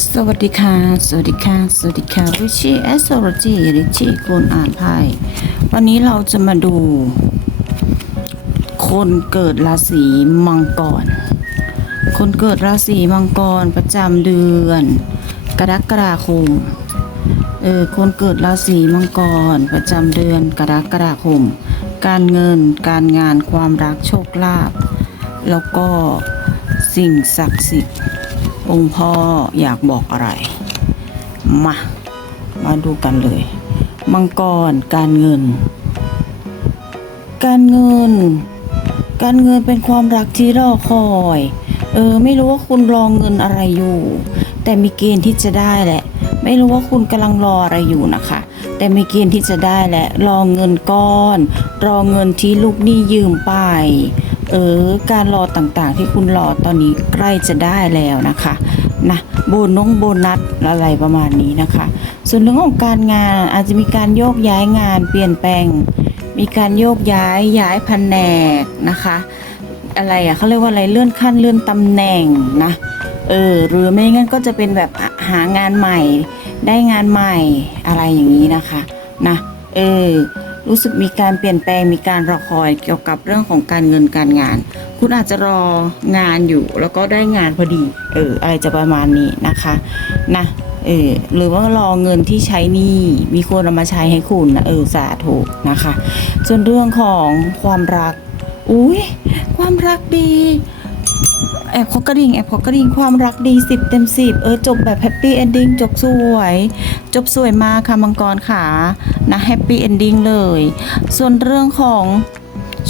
สวัสดีค่ะ สวัสดีค่ะ สวัสดีค่ะริชี่แอสโซโลจีริชี่คนอ่านไพ่วันนี้เราจะมาดู คนเกิดราศีมังกร คนเกิดราศีมังกรประจำเดือน กรกฎาคม เออ คนเกิดราศีมังกรประจำเดือนกรกฎาคม การเงิน การงาน ความรัก โชคลาภ แล้วก็สิ่งศักดิ์สิทธิ์ องค์พ่ออยากบอกอะไร มา มาดูกันเลย มังกรการเงิน การเงิน การเงินเป็นความรักที่รอคอย เออ ไม่รู้ว่าคุณรอเงินอะไรอยู่ แต่มีเกณฑ์ที่จะได้แหละ ไม่รู้ว่าคุณกำลังรออะไรอยู่นะคะแต่มีเกณฑ์ที่จะได้แหละ รอเงินก้อน รอเงินที่ลูกหนี้ยืมไป เออการรอต่างๆ ที่คุณรอตอนนี้ใกล้จะได้แล้วนะคะนะโบนงโบนัสอะไรประมาณนี้นะคะ ส่วนเรื่องของการงานอาจจะมีการโยกย้ายงานเปลี่ยนแปลง มีการโยกย้ายย้ายแผนกนะคะ อะไรอะเขาเรียกว่าอะไรเลื่อนขั้นเลื่อนตำแหน่งนะเออหรือไม่งั้นก็จะเป็นแบบหางานใหม่ ได้งานใหม่อะไรอย่างนี้นะคะนะเออ รู้สึกมีการเปลี่ยนแปลงมีการรอคอยเกี่ยวกับเรื่องของการเงินการงาน คุณอาจจะรองานอยู่แล้วก็ได้งานพอดีเอออะไรจะประมาณนี้นะคะนะเออหรือว่ารอเงินที่ใช้นี้มีคนเอามาใช้ให้คุณนะเออสาธุนะคะส่วนเรื่องของความรักอุ้ยความรักดี แอบขอกระดิ่งแอบขอกระดิ่งความรักดีสิบเต็มสิบเออจบแบบแฮปปี้เอนดิ้งจบสวย จบสวยมากค่ะมังกรขานะแฮปปี้เอนดิ้งเลย ส่วนเรื่องของ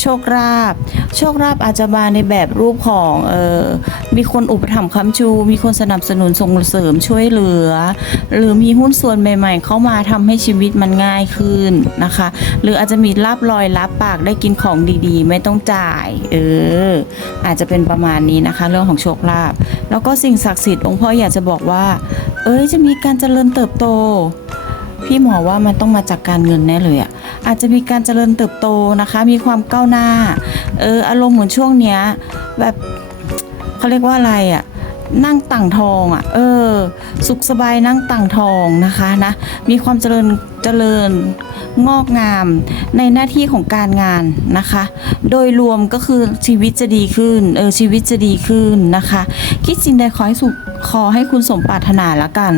โชคลาภโชคลาภอาจจะมาในแบบรูปของเออมีคนอุปถัมภ์ค้ำชู มีคนสนับสนุนส่งเสริมช่วยเหลือ หรือมีหุ้นส่วนใหม่ ๆ เข้ามาทำให้ชีวิตมันง่ายขึ้นนะคะ หรืออาจจะมีลาบลอยรับปากได้กินของดีๆ ไม่ต้องจ่ายเอออาจจะเป็นประมาณนี้นะคะ เรื่องของโชคลาภแล้วก็สิ่งศักดิ์สิทธิ์องค์พ่ออยากจะบอกว่า เอ้ยจะมีการเจริญเติบโต พี่หมอว่ามันต้องมาจากการเงินแน่เลยอะ อาจจะมีการเจริญเติบโตนะคะ มีความก้าวหน้า เอออารมณ์เหมือนช่วงเนี้ยแบบเขาเรียกว่าอะไรอะนั่งต่างทองอะ เออ สุขสบายนั่งต่างทองนะคะนะ มีความเจริญ เจริญงอกงามในหน้าที่ของการงานนะคะ โดยรวมก็คือชีวิตจะดีขึ้นเออชีวิตจะดีขึ้นนะคะ คิดสิ่งใดขอให้สุขขอให้คุณสมปรารถนาละกัน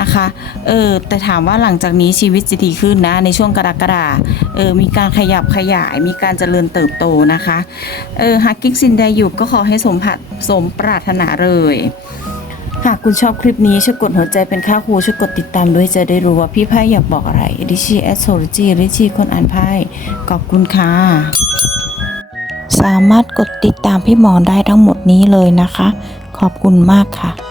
นะคะเออแต่ถามว่าหลังจากนี้ชีวิตจะดีขึ้นนะในช่วงกรกฎาเออมีการขยับขยาย มีการเจริญเติบโตนะคะเออหากกิ๊กสิ่งใดอยู่ก็ขอให้สมผัสสมปรารถนาเลยากคุณชอบคลิปนี้ช่วยกดหัวใจเป็นค่าครูช่วยกดติดตามด้วยจะได้รู้ว่าพี่ไพ่อยากบอกอะไรริชีแอสโซลจีริชีคนอ่านไพ่ขอบคุณค่ะสามารถกดติดตามพี่หมอได้ทั้งหมดนี้เลยนะคะ ขอบคุณมากค่ะ